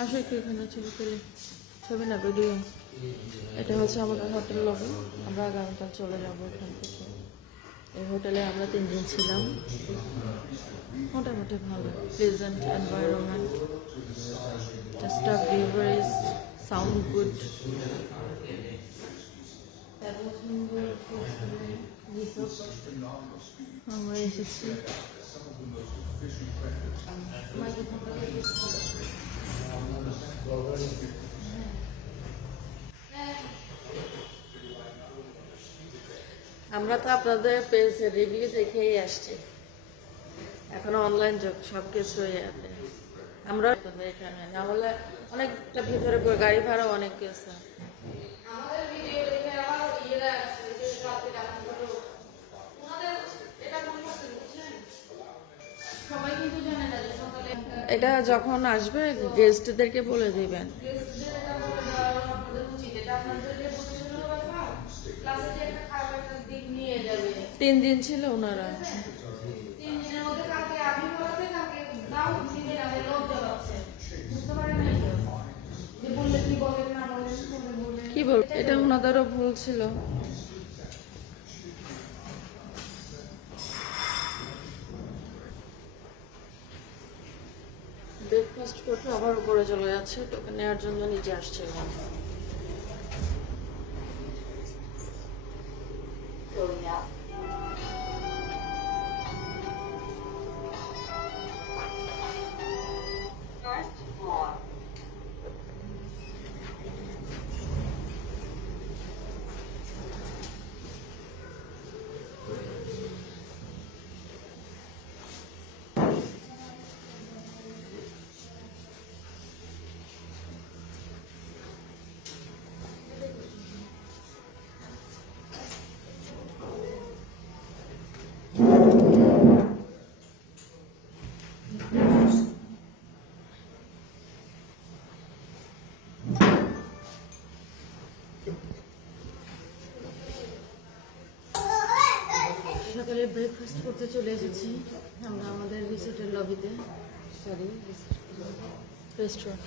আসো একটু এখানে ছবি তুলি, ছবি না ভিডিও। এটা হচ্ছে আমাদের হোটেল লবি। আমরা আগামীকাল চলে যাবো এখান থেকে। এই হোটেলে আমরা 3 দিন ছিলাম। মোটামুটি ভালো, pleasant environment, staff behaviour is sound good. আমরা এসেছি। আমরা তো আপনাদের পেজের রিভিউ দেখেই আসছি, এখন অনলাইন যুগ, সব কিছুই আছে। আমরা এখানে না হলে অনেকটা ভিতরে গাড়ি ভাড়া অনেক গেছে। এটা যখন আসবে গেস্টদেরকে বলে দিবেন। 3 দিন ছিল ওনারা। কি বল, এটা ওনাদেরও ভুল ছিল। ব্রেকফাস্ট করতে আবার উপরে চলে যাচ্ছে, তোকে নেওয়ার জন্য নিচে আসছে। সকালে ব্রেকফাস্ট করতে চলে এসেছি আমরা আমাদের রিসোর্টের লবিতে, সরি রেস্টুরেন্ট।